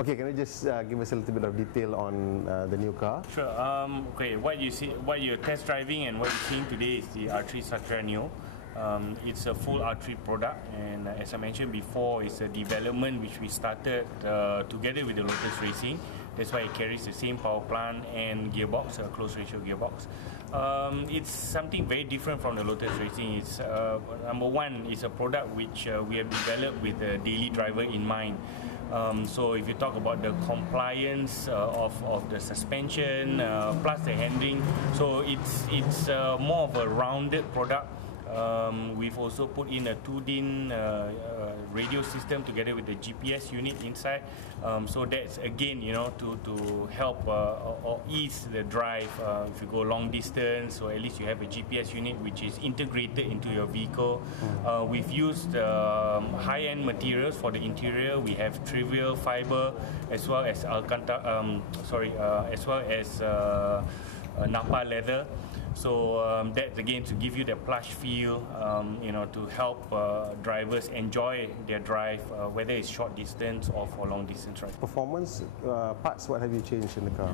Okay, can you just give us a little bit of detail on the new car? Sure. Okay, what you're test driving and what you're seeing today is the R3 Satria Neo. It's a full R3 product, and as I mentioned before, it's a development which we started together with the Lotus Racing. That's why it carries the same power plant and gearbox, a closed ratio gearbox. It's something very different from the Lotus Racing. It's number one, it's a product which we have developed with the daily driver in mind. So if you talk about the compliance of the suspension plus the handling, so it's more of a rounded product. We've also put in a 2-DIN radio system together with the GPS unit inside, so that's again, you know, to help or ease the drive if you go long distance. So at least you have a GPS unit which is integrated into your vehicle. We've used high-end materials for the interior. We have trivial fiber as well as Napa leather. So that's again to give you the plush feel, you know, to help drivers enjoy their drive, whether it's short distance or for long distance drive. Performance parts, what have you changed in the car?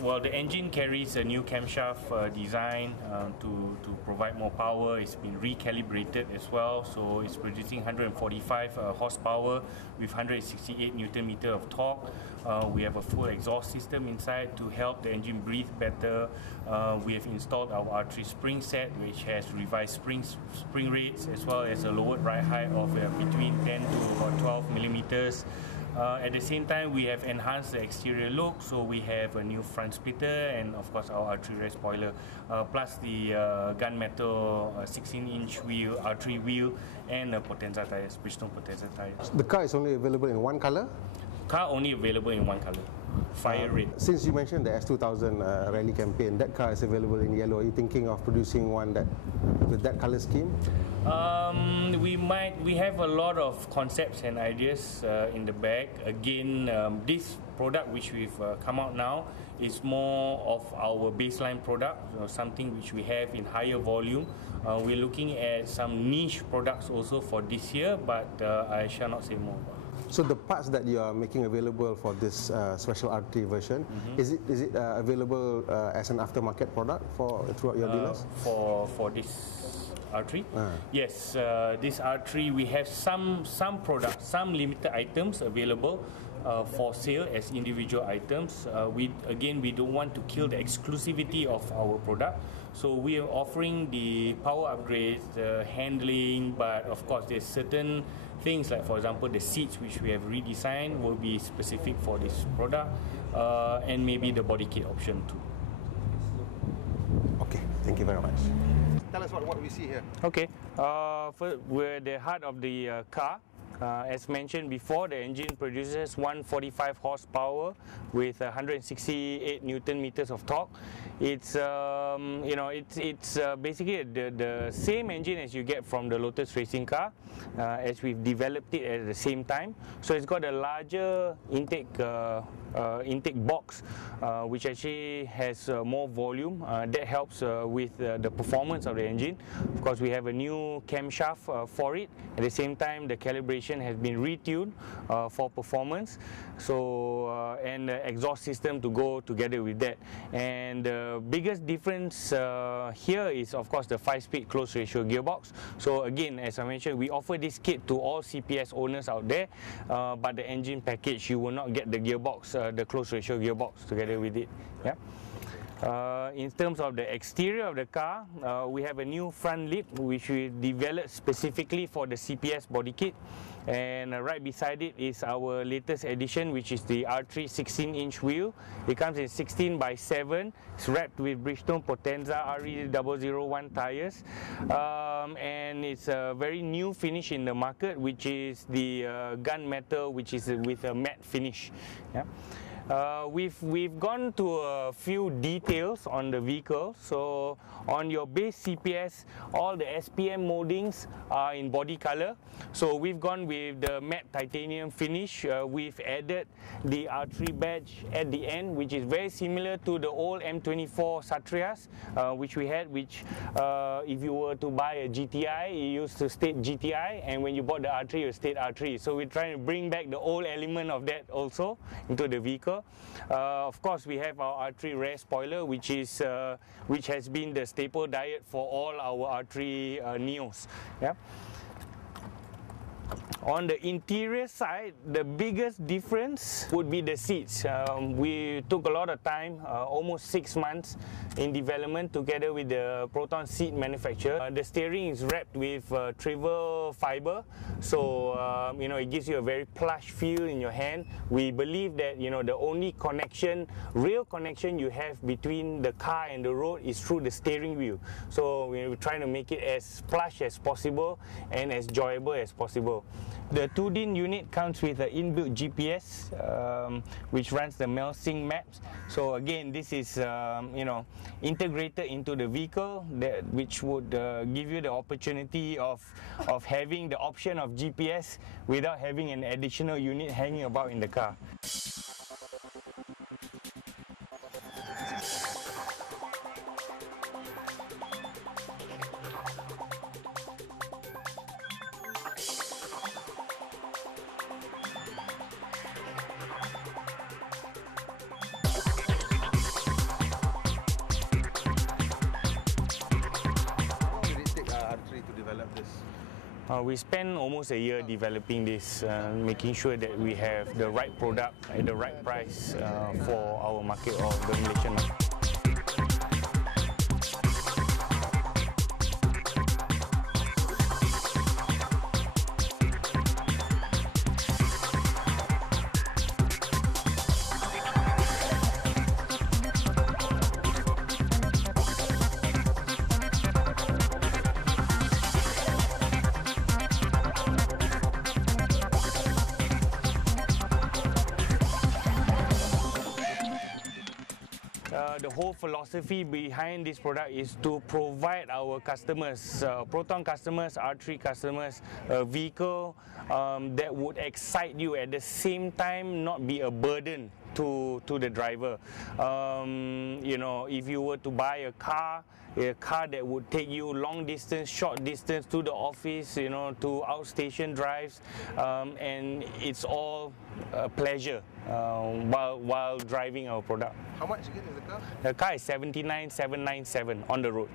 Well, the engine carries a new camshaft design to provide more power. It's been recalibrated as well, so it's producing 145 horsepower with 168 Nm of torque. We have a full exhaust system inside to help the engine breathe better. We have installed our R3 spring set, which has revised spring rates as well as a lowered ride height of between 10 to about 12 millimeters. At the same time, we have enhanced the exterior look, so we have a new front splitter and of course our R3 rear spoiler, plus the gunmetal 16-inch wheel, R3 wheel, and Potenza tires, Bridgestone Potenza tires. The car is only available in one color? Car only available in one color, fire red. Since you mentioned the S2000 rally campaign, that car is available in yellow. Are you thinking of producing one with that color scheme? We have a lot of concepts and ideas in the bag. Again, this product which we've come out now is more of our baseline product, something which we have in higher volume. We're looking at some niche products also for this year, but I shall not say more about it. So the parts that you are making available for this special R3 version, is it available as an aftermarket product throughout your dealers? For this R3? Yes, this R3 we have some products, some limited items available for sale as individual items. We don't want to kill the exclusivity of our product, so we are offering the power upgrades, the handling, but of course there's certain things like, for example, the seats which we have redesigned will be specific for this product, and maybe the body kit option too. Okay, thank you very much. Tell us what we see here. Okay, we're the heart of the car. As mentioned before, the engine produces 145 horsepower with 168 Nm of torque. It's it's basically the same engine as you get from the Lotus Racing car, as we've developed it at the same time. So it's got a larger intake box, which actually has more volume. That helps with the performance of the engine. Of course, we have a new camshaft for it. At the same time, the calibration has been retuned for performance. So and the exhaust system to go together with that. And the biggest difference here is, of course, the 5-speed closed ratio gearbox. So again, as I mentioned, we offer this kit to all CPS owners out there, but the engine package, you will not get the gearbox, the closed ratio gearbox together with it. Yeah. In terms of the exterior of the car, we have a new front lip which we developed specifically for the CPS body kit, and right beside it is our latest addition, which is the R3 16-inch wheel. It comes in 16/7. It's wrapped with Bridgestone Potenza RE001 tires, and it's a very new finish in the market, which is the gunmetal, which is with a matte finish. Yeah. We've gone to a few details on the vehicle. So on your base CPS, all the SPM moldings are in body color. So we've gone with the matte titanium finish. We've added the R3 badge at the end, which is very similar to the old M24 Satrias, which we had, which if you were to buy a GTI, it used to state GTI, and when you bought the R3, it state R3. So we're trying to bring back the old element of that also into the vehicle. Of course, we have our R3 rear spoiler, which has been the staple diet for all our R3 Neos. Yeah. On the interior side, the biggest difference would be the seats. We took a lot of time, almost 6 months in development together with the Proton seat manufacturer. The steering is wrapped with triple fiber, so it gives you a very plush feel in your hand. We believe that the only real connection you have between the car and the road is through the steering wheel. So we're trying to make it as plush as possible and as enjoyable as possible. The 2DIN unit comes with an inbuilt GPS, which runs the MelSync maps. So again, this is integrated into the vehicle, which would give you the opportunity of having the option of GPS without having an additional unit hanging about in the car. We spent almost a year developing this, making sure that we have the right product at the right price for our market or the Malaysian market. The whole philosophy behind this product is to provide our customers, Proton customers, R3 customers, a vehicle that would excite you, at the same time not be a burden to the driver. If you were to buy a car that would take you long distance, short distance to the office, to outstation drives, and it's all a pleasure while driving our product. How much again is the car? The car is 79,797 on the road.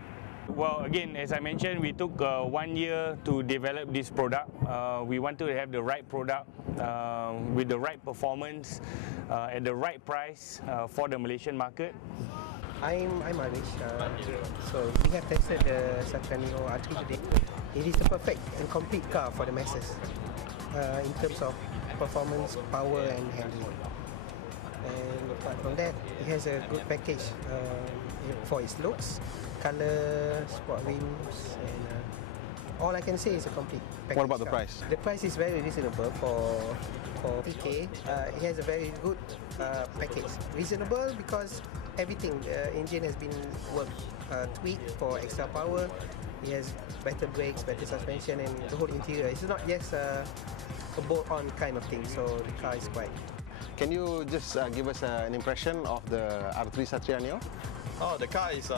Well, again, as I mentioned, we took 1 year to develop this product. We wanted to have the right product with the right performance at the right price for the Malaysian market. I'm Arish. So we have tested the Satria Neo R3 today. It is the perfect and complete car for the masses in terms of performance, power and handling. And apart from that, it has a good package for its looks, color, sport rims, and all I can say is a complete package. What about the price? The price is very reasonable for TK. It has a very good package. Reasonable because everything, engine has been tweaked for extra power. It has better brakes, better suspension, and the whole interior. It's not just a bolt-on kind of thing, so the car is quite. Can you just give us an impression of the R3 Satria Neo? Oh, the car is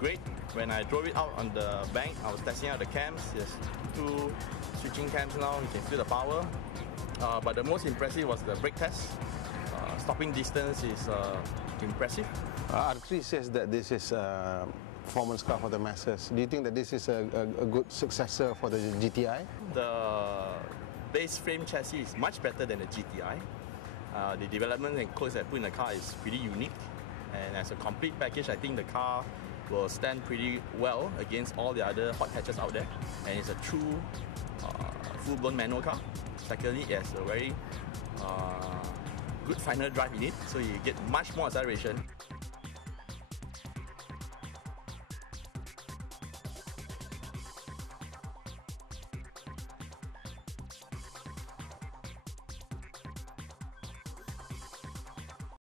great. When I drove it out on the bank, I was testing out the cams. There's 2 switching cams now, you can feel the power. But the most impressive was the brake test. Stopping distance is impressive. R3 says that this is a performance car for the masses. Do you think that this is a good successor for the GTI? The base frame chassis is much better than the GTI. The development and clothes that put in the car is pretty unique. And as a complete package, I think the car will stand pretty well against all the other hot hatches out there. And it's a true full-blown manual car. Secondly, it has a very good final drive in it, so you get much more acceleration.